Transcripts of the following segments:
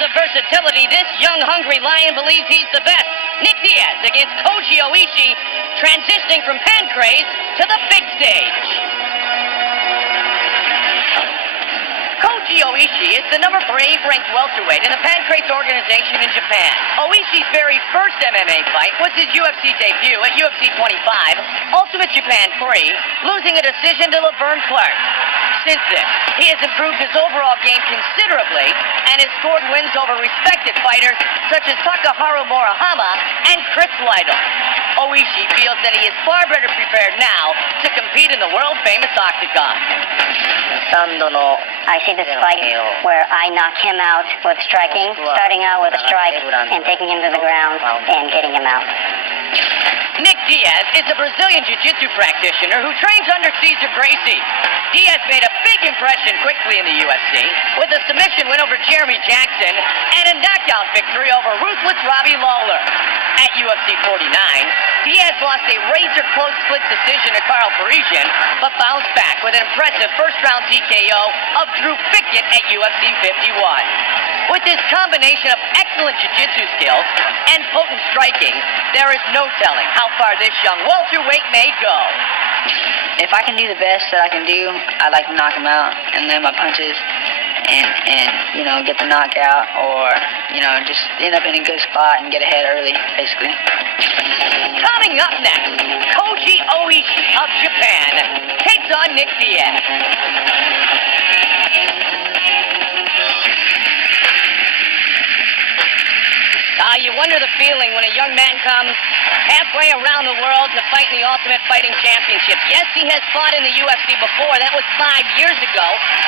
of versatility, this young, hungry lion believes he's the best. Nick Diaz against Koji Oishi, transitioning from pancrase to the big stage. Koji Oishi is the number 3 ranked welterweight in the pancrase organization in Japan. Oishi's very first MMA fight was his UFC debut at UFC 25, Ultimate Japan 3, losing a decision to Laverne Clark. Since then, he has improved his overall game considerably and has scored wins over respected fighters such as Takahiro Morihama and Chris Lytle. Oishi feels that he is far better prepared now to compete in the world-famous octagon. I see this fight where I knock him out with striking, starting out with a strike and taking him to the ground and getting him out. Nick Diaz is a Brazilian jiu-jitsu practitioner who trains under Cesar Gracie. Diaz made a big impression quickly in the UFC with a submission win over Jeremy Jackson and a knockout victory over ruthless Robbie Lawler. At UFC 49, Diaz lost a razor-close split decision to Carl Parisian, but bounced back with an impressive first-round TKO of Drew Pickett at UFC 51. With his combination of excellent jiu-jitsu skills and potent striking, there is no telling how far this young welterweight may go. If I can do the best that I can do, I like to knock him out and land my punches and get the knockout or, just end up in a good spot and get ahead early, basically. Coming up next, Koji Oishi of Japan takes on Nick Diaz. You wonder the feeling when a young man comes halfway around the world to fight in the Ultimate Fighting Championship. Yes, he has fought in the UFC before. That was 5 years ago,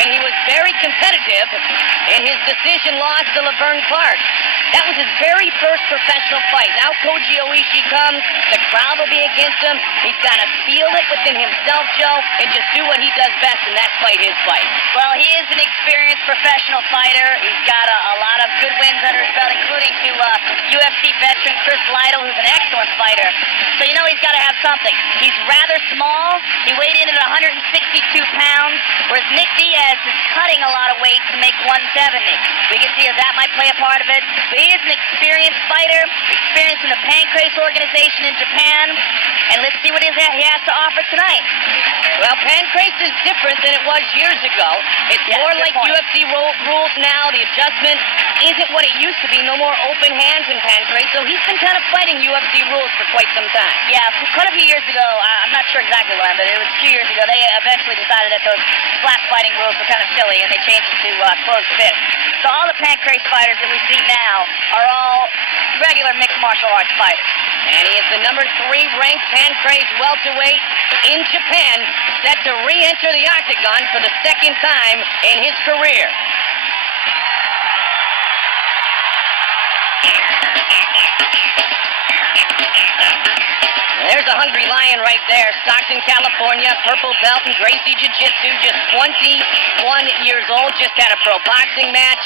and he was very competitive in his decision loss to Laverne Clark. That was his very first professional fight. Now Koji Oishi comes, the crowd will be against him. He's got to feel it within himself, Joe, and just do what he does best, and that's fight his fight. Well, he is an experienced professional fighter. He's got a lot of good wins under his belt, including to UFC veteran Chris Lytle, who's an excellent fighter. So he's got to have something. He's rather small. He weighed in at 162 pounds, whereas Nick Diaz is cutting a lot of weight to make 170. We can see that might play a part of it. But he is an experienced fighter, experienced in the pancrase organization in Japan, and let's see what he has to offer tonight. Well, pancrase is different than it was years ago. It's more like UFC rules now. The adjustment isn't what it used to be. No more open hands in pancrase, so he's been kind of fighting UFC rules for quite some time. Yeah, quite a few years ago, I'm not sure exactly when, but it was a few years ago, they eventually decided that those slap fighting rules were kind of silly, and they changed it to closed fist. So all the pancrase fighters that we see now are all regular mixed martial arts fighters. And he is the number 3 ranked pancrase welterweight in Japan, set to re-enter the octagon for the second time in his career. There's a hungry lion right there. Stockton, California, purple belt in Gracie Jiu-Jitsu, just 21 years old, just had a pro boxing match.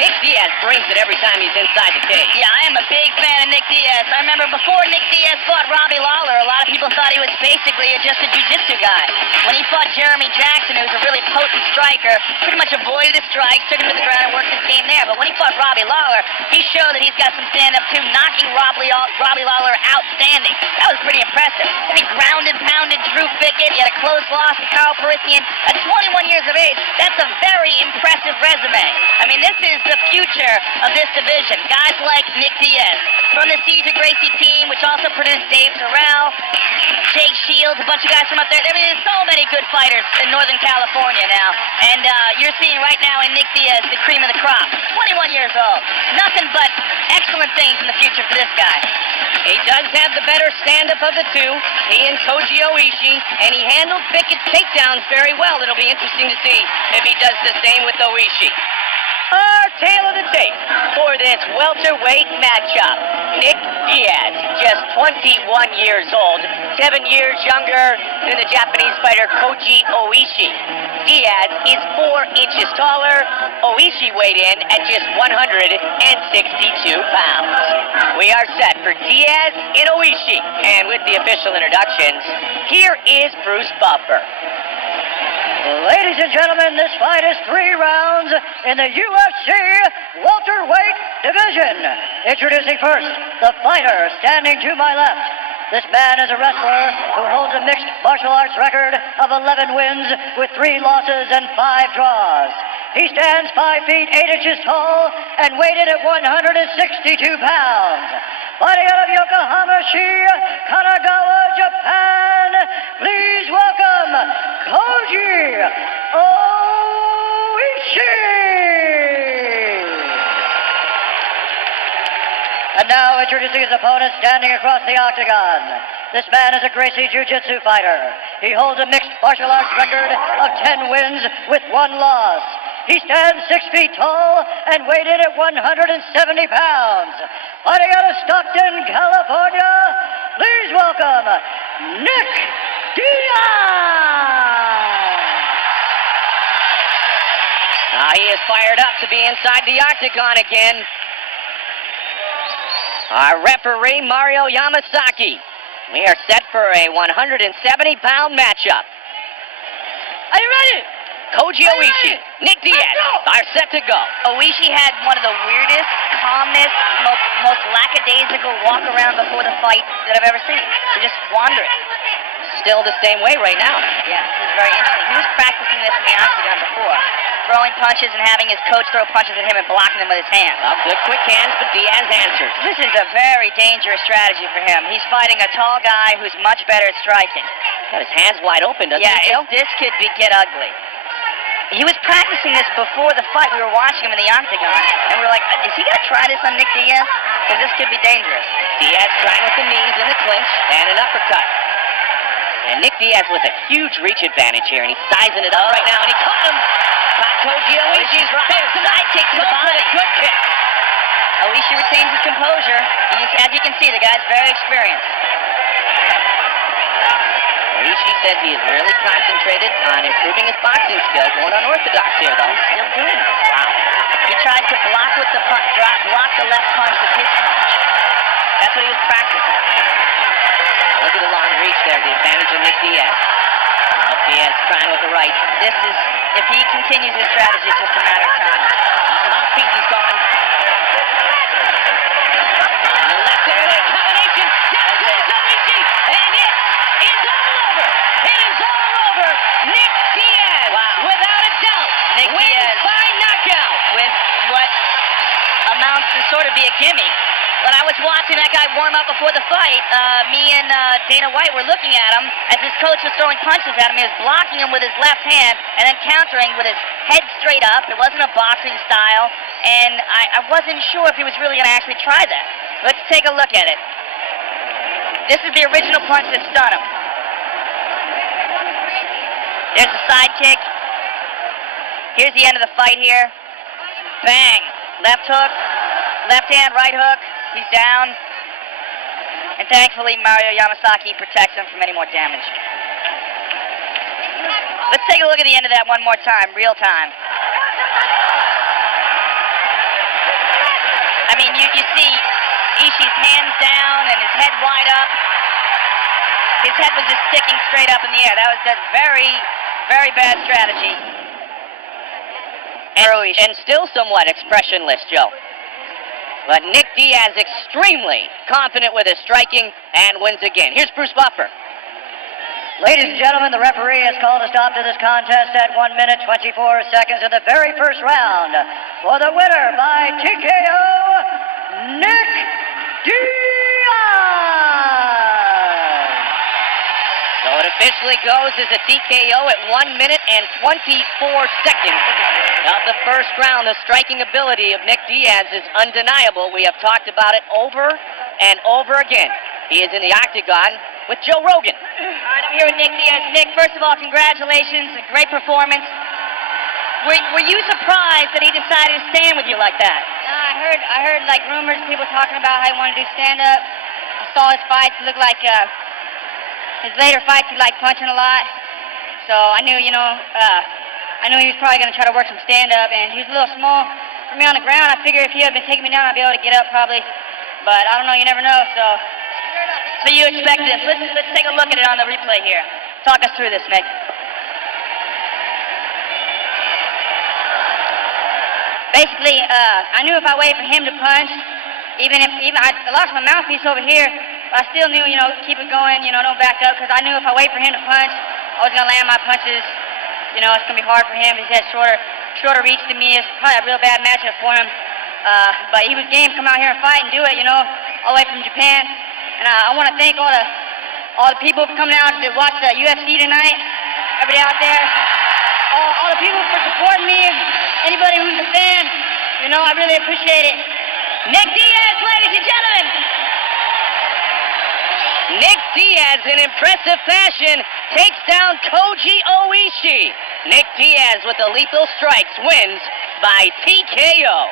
Nick Diaz brings it every time he's inside the cage. Yeah, I am a big fan of Nick Diaz. I remember before Nick Diaz fought Robbie Lawler, a lot of people thought he was basically just a jiu-jitsu guy. When he fought Jeremy Jackson, who was a really potent striker, pretty much avoided the strikes, took him to the ground and worked his game there. But when he fought Robbie Lawler, he showed that he's got some stand-up too, knocking Robbie Lawler outstanding. That was pretty impressive. Then he grounded, pounded Drew Pickett. He had a close loss to Carl Parisian at 21 years of age. That's a very impressive resume. I mean, this is the future of this division. Guys like Nick Diaz from the Cesar Gracie team, which also produced Dave Terrell, Jake Shields, a bunch of guys from up there. I mean, there's so many good fighters in Northern California now. And you're seeing right now in Nick Diaz the cream of the crop. 21 years old. Nothing but excellent things in the future for this guy. He does have the better stand-up of the two, he and Koji Oishi, and he handled Pickett's takedowns very well. It'll be interesting to see if he does the same with Oishi. Our tale of the tape for this welterweight matchup. Nick Diaz, just 21 years old, 7 years younger than the Japanese fighter Koji Oishi. Diaz is 4 inches taller. Oishi weighed in at just 162 pounds. We are set for Diaz and Oishi. And with the official introductions, here is Bruce Buffer. Ladies and gentlemen, this fight is 3 rounds in the UFC welterweight division. Introducing first, the fighter standing to my left. This man is a wrestler who holds a mixed martial arts record of 11 wins with 3 losses and 5 draws. He stands 5 feet 8 inches tall and weighted at 162 pounds. Fighting out of Yokohama-shi, Kanagawa, Japan, please welcome Koji Oishi! And now introducing his opponent standing across the octagon. This man is a Gracie Jiu-Jitsu fighter. He holds a mixed martial arts record of 10 wins with 1 loss. He stands 6 feet tall and weighted at 170 pounds. Fighting out of Stockton, California, please welcome Nick Diaz! He is fired up to be inside the octagon again. Our referee, Mario Yamasaki. We are set for a 170-pound matchup. Are you ready? Koji Oishi, Nick Diaz are set to go. Oishi had one of the weirdest, calmest, most lackadaisical walk around before the fight that I've ever seen. You're just wandering. Still the same way right now. Yeah, this is very interesting. He was practicing this in the octagon before, throwing punches and having his coach throw punches at him and blocking them with his hands. Well, good quick hands, but Diaz answers. This is a very dangerous strategy for him. He's fighting a tall guy who's much better at striking. Got his hands wide open, doesn't he, Joe? This could get ugly. He was practicing this before the fight. We were watching him in the octagon, and we were like, is he going to try this on Nick Diaz? Because this could be dangerous. Diaz trying with the knees in the clinch and an uppercut. And Nick Diaz with a huge reach advantage here, and he's sizing it up right now, and he caught him. Caught Koji Oishi's side kick to the body. Good kick. Oishi retains his composure. As you can see, the guy's very experienced. Oishi says he is really concentrated on improving his boxing skills. Going unorthodox here, though. He's still doing it. Wow. He tried to block with the block the left punch with his punch. That's what he was practicing. Look at the long reach there, the advantage of Nick Diaz. Diaz trying with the right. This is, if he continues his strategy, it's just a matter of time. Mouthpiece is gone. And the left there it is. Combination. Down goes Oishi. And it is all over. It is all over. Nick Diaz. Wow. Without a doubt. Nick wins Diaz by knockout. With what amounts to sort of be a gimme. When I was watching that guy warm up before the fight, me and Dana White were looking at him as his coach was throwing punches at him. He was blocking him with his left hand and then countering with his head straight up. It wasn't a boxing style, and I wasn't sure if he was really going to actually try that. Let's take a look at it. This is the original punch that stunned him. There's the side kick. Here's the end of the fight here. Bang. Left hook. Left hand, right hook. He's down. And thankfully, Mario Yamasaki protects him from any more damage. Let's take a look at the end of that one more time, real time. I mean, you see Ishii's hands down and his head wide up. His head was just sticking straight up in the air. That was just very, very bad strategy. And still somewhat expressionless, Joe. But Nick Diaz extremely confident with his striking and wins again. Here's Bruce Buffer. Ladies and gentlemen, the referee has called a stop to this contest at 1 minute 24 seconds of the very first round. For the winner by TKO, Nick Diaz! So it officially goes as a TKO at 1 minute and 24 seconds of the first round. The striking ability of Nick Diaz is undeniable. We have talked about it over and over again. He is in the octagon with Joe Rogan. All right, I'm here with Nick Diaz. Nick, first of all, congratulations. A great performance. Were you surprised that he decided to stand with you like that? No, I heard like rumors, people talking about how he wanted to do stand-up. I saw his fights. It looked like his later fights, he liked punching a lot. So I knew, I knew he was probably going to try to work some stand-up, and he was a little small for me on the ground. I figured if he had been taking me down, I'd be able to get up probably. But I don't know, you never know, so you expect this. Let's take a look at it on the replay here. Talk us through this, Nick. basically, I knew if I waited for him to punch, even I lost my mouthpiece over here, but I still knew, keep it going, don't back up, because I knew if I wait for him to punch, I was going to land my punches. It's going to be hard for him. He's had shorter reach than me. It's probably a real bad matchup for him. But he was game to come out here and fight and do it, all the way from Japan. And I want to thank all the people for coming out to watch the UFC tonight. Everybody out there. All the people for supporting me. Anybody who's a fan, I really appreciate it. Nick Diaz, ladies and gentlemen. Nick Diaz, in impressive fashion, takes down Koji Oishi. Nick Diaz with the lethal strikes wins by TKO.